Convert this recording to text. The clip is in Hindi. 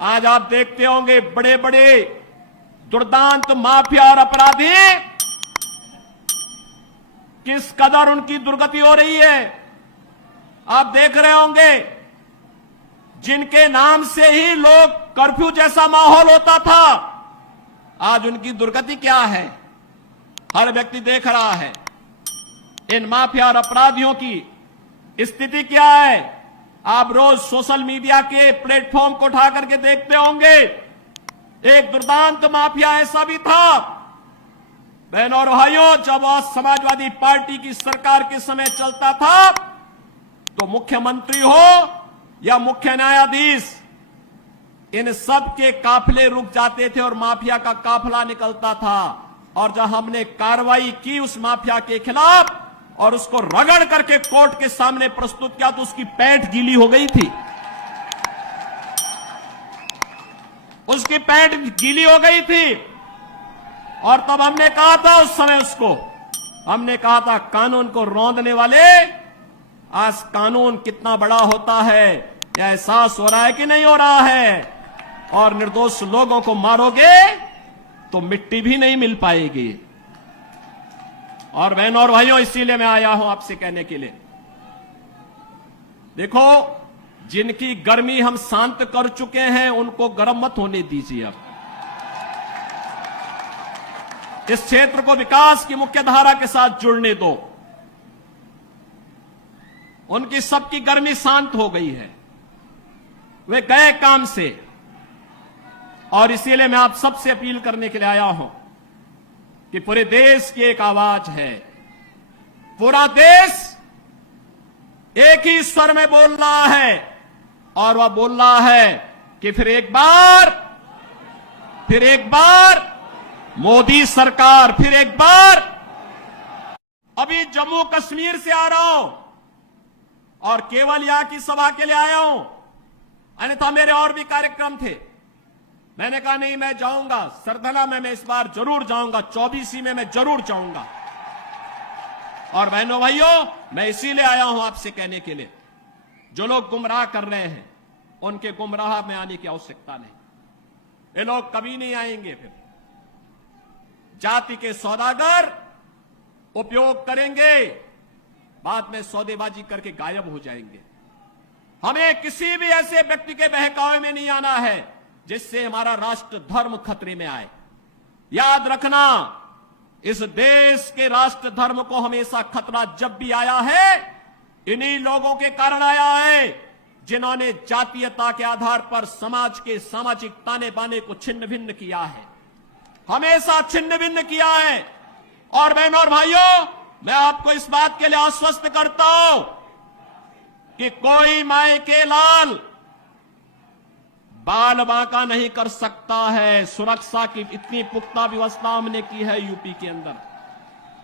आज आप देखते होंगे बड़े बड़े दुर्दांत माफिया और अपराधी किस कदर उनकी दुर्गति हो रही है। आप देख रहे होंगे जिनके नाम से ही लोग कर्फ्यू जैसा माहौल होता था, आज उनकी दुर्गति क्या है हर व्यक्ति देख रहा है। इन माफिया और अपराधियों की स्थिति क्या है आप रोज सोशल मीडिया के प्लेटफॉर्म को उठा करके देखते होंगे। एक दुर्दांत माफिया ऐसा भी था बहनों और भाइयों, जब समाजवादी पार्टी की सरकार के समय चलता था तो मुख्यमंत्री हो या मुख्य न्यायाधीश, इन सब के काफिले रुक जाते थे और माफिया का काफिला निकलता था। और जब हमने कार्रवाई की उस माफिया के खिलाफ और उसको रगड़ करके कोर्ट के सामने प्रस्तुत किया तो उसकी पैंट गीली हो गई थी, उसकी पैंट गीली हो गई थी। और तब हमने कहा था उस समय उसको, हमने कहा था कानून को रौंदने वाले, आज कानून कितना बड़ा होता है यह एहसास हो रहा है कि नहीं हो रहा है। और निर्दोष लोगों को मारोगे तो मिट्टी भी नहीं मिल पाएगी। और बहनों और भाइयों, इसीलिए मैं आया हूं आपसे कहने के लिए, देखो जिनकी गर्मी हम शांत कर चुके हैं उनको गर्म मत होने दीजिए। अब इस क्षेत्र को विकास की मुख्य धारा के साथ जुड़ने दो। उनकी सबकी गर्मी शांत हो गई है, वे गए काम से। और इसीलिए मैं आप सबसे अपील करने के लिए आया हूं कि पूरे देश की एक आवाज है, पूरा देश एक ही स्वर में बोल रहा है और वह बोल रहा है कि फिर एक बार मोदी सरकार, फिर एक बार। अभी जम्मू कश्मीर से आ रहा हूं और केवल यहां की सभा के लिए आया हूं, अन्यथा मेरे और भी कार्यक्रम थे। मैंने कहा नहीं, मैं जाऊंगा सरधना में, मैं इस बार जरूर जाऊंगा, 24 में मैं जरूर जाऊंगा। और बहनों भाइयों, मैं इसीलिए आया हूं आपसे कहने के लिए, जो लोग गुमराह कर रहे हैं उनके गुमराह में आने की आवश्यकता नहीं। ये लोग कभी नहीं आएंगे। फिर जाति के सौदागर उपयोग करेंगे, बाद में सौदेबाजी करके गायब हो जाएंगे। हमें किसी भी ऐसे व्यक्ति के बहकावे में नहीं आना है जिससे हमारा राष्ट्र धर्म खतरे में आए। याद रखना, इस देश के राष्ट्र धर्म को हमेशा खतरा जब भी आया है इन्हीं लोगों के कारण आया है जिन्होंने जातीयता के आधार पर समाज के सामाजिक ताने बाने को छिन्न भिन्न किया है, हमेशा छिन्न भिन्न किया है। और बहनों और भाइयों, मैं आपको इस बात के लिए आश्वस्त करता हूं कि कोई माय के लाल बाल बांका नहीं कर सकता है। सुरक्षा की इतनी पुख्ता व्यवस्था हमने की है यूपी के अंदर।